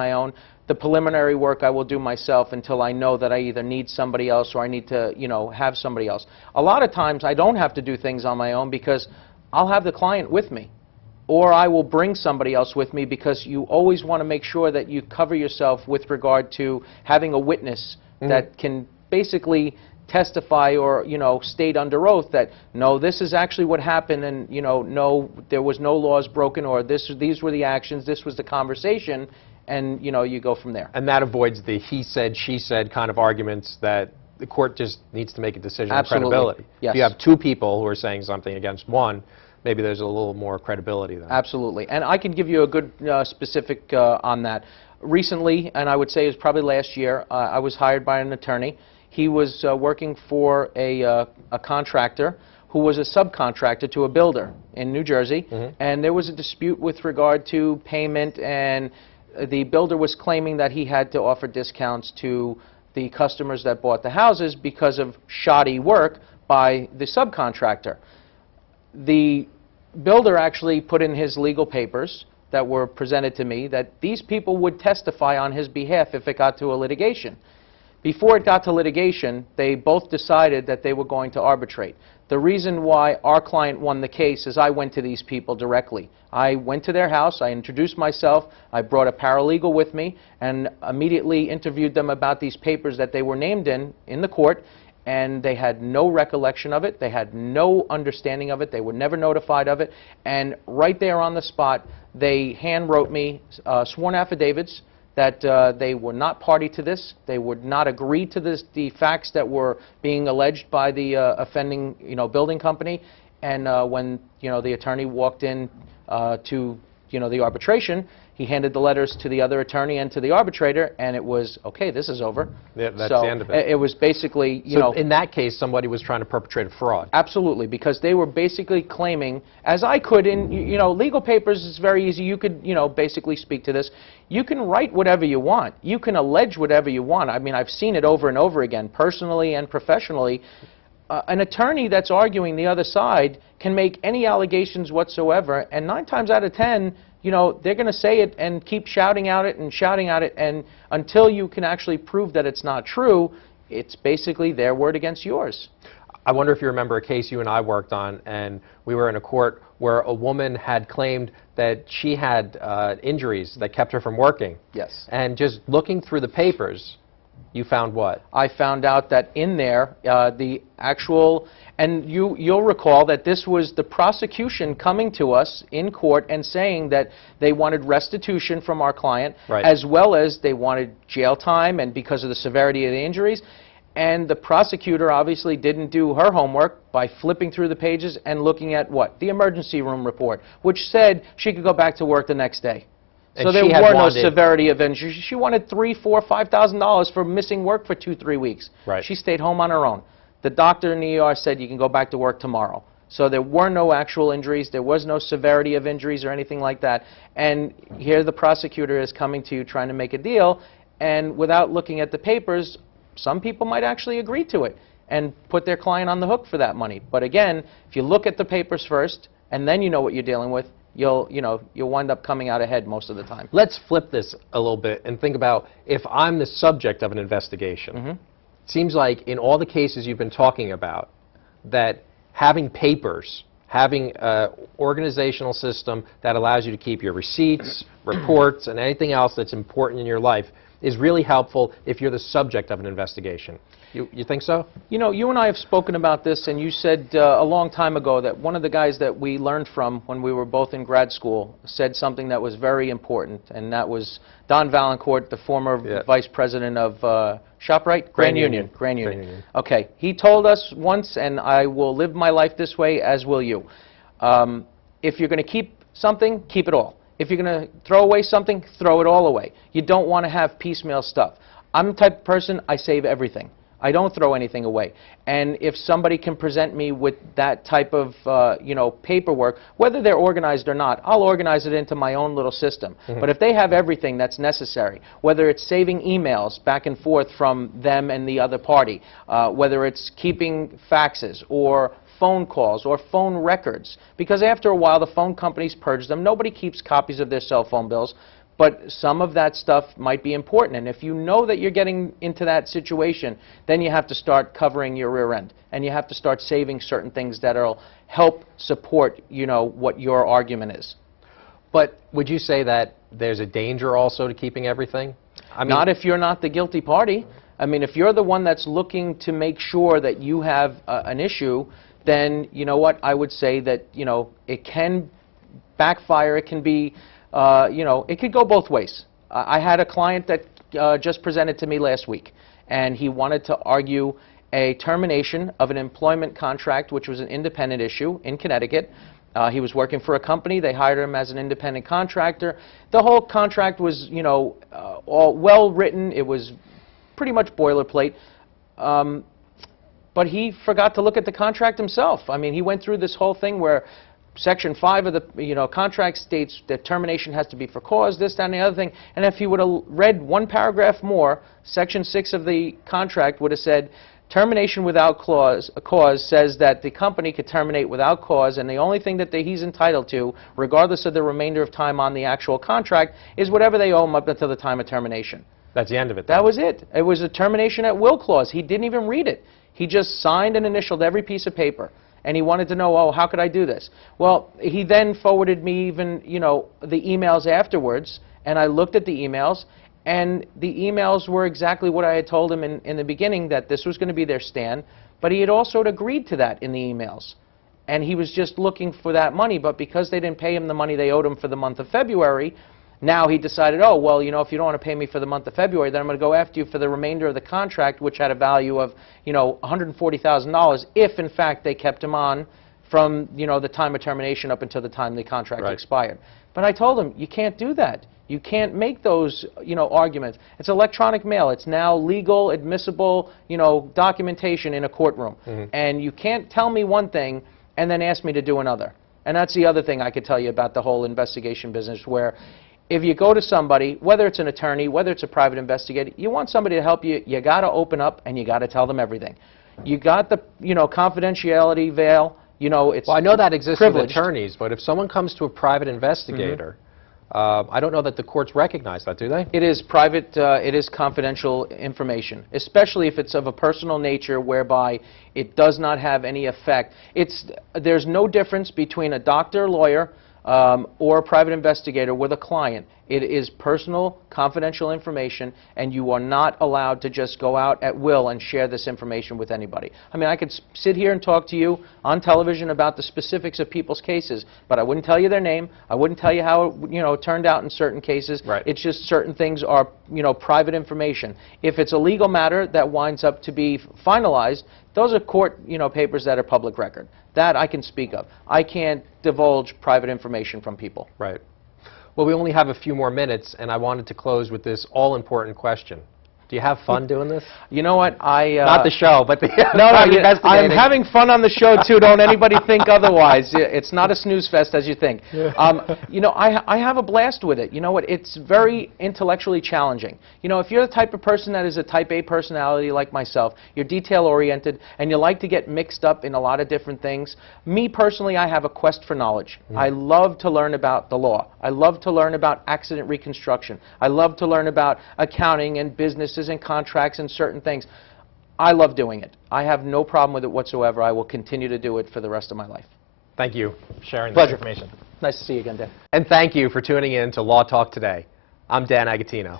my own. The preliminary work I will do myself until I know that I either need somebody else or I need to, you know, have somebody else. A lot of times I don't have to do things on my own because I'll have the client with me, or I will bring somebody else with me, because you always want to make sure that you cover yourself with regard to having a witness that can basically testify or, you know, state under oath that, no, this is actually what happened, and, you know, no, there was no laws broken, or these were the actions, this was the conversation, and, you know, you go from there. And that avoids the he said, she said kind of arguments that the court just needs to make a decision Absolutely. on credibility. Yes. If you have two people who are saying something against one, maybe there's a little more credibility then. Absolutely. And I can give you a good specific on that. Recently, and I would say it was probably last year, I was hired by an attorney. He was working for a contractor who was a subcontractor to a builder in New Jersey, and there was a dispute with regard to payment, and the builder was claiming that he had to offer discounts to the customers that bought the houses because of shoddy work by the subcontractor. The builder actually put in his legal papers that were presented to me that these people would testify on his behalf if it got to a litigation. Before it got to litigation, they both decided that they were going to arbitrate. The reason why our client won the case is I went to these people directly. I went to their house, I introduced myself, I brought a paralegal with me, and immediately interviewed them about these papers that they were named in the court, and they had no recollection of it, they had no understanding of it, they were never notified of it, and right there on the spot, they hand wrote me sworn affidavits that they were not party to this, they would not agree to this, the facts that were being alleged by the offending, you know, building company. And when, you know, the attorney walked in to, you know, the arbitration, he handed the letters to the other attorney and to the arbitrator, and it was, okay, this is over. Yeah, that's so the end of it. It was basically, you know. In that case, somebody was trying to perpetrate a fraud. Absolutely, because they were basically claiming, as I could in, you know, legal papers, it's very easy. You could, you know, basically speak to this. You can write whatever you want. You can allege whatever you want. I mean, I've seen it over and over again, personally and professionally. An attorney that's arguing the other side can make any allegations whatsoever, and 9 times out of 10, you know, they're going to say it and keep shouting at it, and until you can actually prove that it's not true, it's basically their word against yours. I wonder if you remember a case you and I worked on, and we were in a court where a woman had claimed that she had injuries that kept her from working. Yes. And just looking through the papers, you found what? I found out that in there, the actual, and you'll recall that this was the prosecution coming to us in court and saying that they wanted restitution from our client, right, as well as they wanted jail time, and because of the severity of the injuries. And the prosecutor obviously didn't do her homework by flipping through the pages and looking at what? The emergency room report, which said she could go back to work the next day. So there were no severity of injury. She wanted $3,000, $4,000, $5,000 for missing work for 2-3 weeks. Right. She stayed home on her own. The doctor in the ER said you can go back to work tomorrow. So there were no actual injuries. There was no severity of injuries or anything like that. And here the prosecutor is coming to you trying to make a deal, and without looking at the papers, some people might actually agree to it and put their client on the hook for that money. But again, if you look at the papers first and then you know what you're dealing with, you'll wind up coming out ahead most of the time. Let's flip this a little bit and think about if I'm the subject of an investigation. It seems like in all the cases you've been talking about that having papers, having an organizational system that allows you to keep your receipts, reports, and anything else that's important in your life is really helpful if you're the subject of an investigation. You think so? You know, you and I have spoken about this, and you said a long time ago that one of the guys that we learned from when we were both in grad school said something that was very important, and that was Don Valancourt, the former vice president of ShopRite? Grand Union. Okay. He told us once, and I will live my life this way, as will you. If you're going to keep something, keep it all. If you're going to throw away something, throw it all away. You don't want to have piecemeal stuff. I'm the type of person, I save everything. I don't throw anything away. And if somebody can present me with that type of paperwork, whether they're organized or not, I'll organize it into my own little system. But if they have everything that's necessary, whether it's saving emails back and forth from them and the other party, whether it's keeping faxes or phone calls or phone records, because after a while the phone companies purge them. Nobody keeps copies of their cell phone bills. but some of that stuff might be important. And if you know that you're getting into that situation, then you have to start covering your rear end, and you have to start saving certain things that will help support, you know, what your argument is. But would you say that there's a danger also to keeping everything? I mean, Not if you're not the guilty party. I mean, if you're the one that's looking to make sure that you have an issue, then, you know what, I would say that, you know, it can backfire. It can be, you know, it could go both ways. I had a client that just presented to me last week, and he wanted to argue a termination of an employment contract, which was an independent issue in Connecticut. He was working for a company. They hired him as an independent contractor. The whole contract was, you know, all well written. It was pretty much boilerplate. But he forgot to look at the contract himself. I mean, he went through this whole thing where Section 5 of the, you know, contract states that termination has to be for cause, this, that, and the other thing. And if he would have read one paragraph more, Section 6 of the contract would have said, termination without a cause says that the company could terminate without cause, and the only thing that he's entitled to, regardless of the remainder of time on the actual contract, is whatever they owe him up until the time of termination. that's the end of it, then. That was it. It was a termination at will clause. He didn't even read it. He just signed and initialed every piece of paper. And he wanted to know, oh, how could I do this? Well, he then forwarded me even, you know, the emails afterwards, and I looked at the emails, and the emails were exactly what I had told him in the beginning, that this was going to be their stand, but he had also agreed to that in the emails. And he was just looking for that money, but because they didn't pay him the money they owed him for the month of February, now he decided, oh, well, you know, if you don't want to pay me for the month of February, then I'm going to go after you for the remainder of the contract, which had a value of, you know, $140,000, if, in fact, they kept him on from, you know, the time of termination up until the time the contract expired. But I told him, you can't do that. You can't make those, you know, arguments. It's electronic mail. It's now legal, admissible, you know, documentation in a courtroom. And you can't tell me one thing and then ask me to do another. And that's the other thing I could tell you about the whole investigation business, where if you go to somebody, whether it's an attorney, whether it's a private investigator, you want somebody to help you, you got to open up and you got to tell them everything. You got the, you know, confidentiality veil. You know, it's Well, I know that exists with privileged. attorneys, but if someone comes to a private investigator, I don't know that the courts recognize that, do they? It is private, it is confidential information, especially if it's of a personal nature whereby it does not have any effect. There's no difference between a doctor, lawyer, or a private investigator with a client. It is personal, confidential information, and you are not allowed to just go out at will and share this information with anybody. I mean, I could sit here and talk to you on television about the specifics of people's cases, but I wouldn't tell you their name. I wouldn't tell you how it, you know, turned out in certain cases. Right. It's just certain things are, you know, private information. If it's a legal matter that winds up to be finalized, those are court, you know, papers that are public record. That I can speak of. I can't divulge private information from people. Right. Well, we only have a few more minutes, and I wanted to close with this all-important question. Do you have fun doing this? You know what? Not the show, but the No, private I'm investigating. having fun on the show, too. Don't anybody think otherwise. It's not a snooze fest, as you think. You know, I have a blast with it. You know what? It's very intellectually challenging. You know, if you're the type of person that is a type A personality like myself, you're detail-oriented, and you like to get mixed up in a lot of different things, me personally, I have a quest for knowledge. I love to learn about the law. I love to learn about accident reconstruction. I love to learn about accounting and businesses and contracts and certain things. I love doing it. I have no problem with it whatsoever. I will continue to do it for the rest of my life. Thank you for sharing Pleasure. that information. Nice to see you again, Dan. And thank you for tuning in to Law Talk Today. I'm Dan Agatino.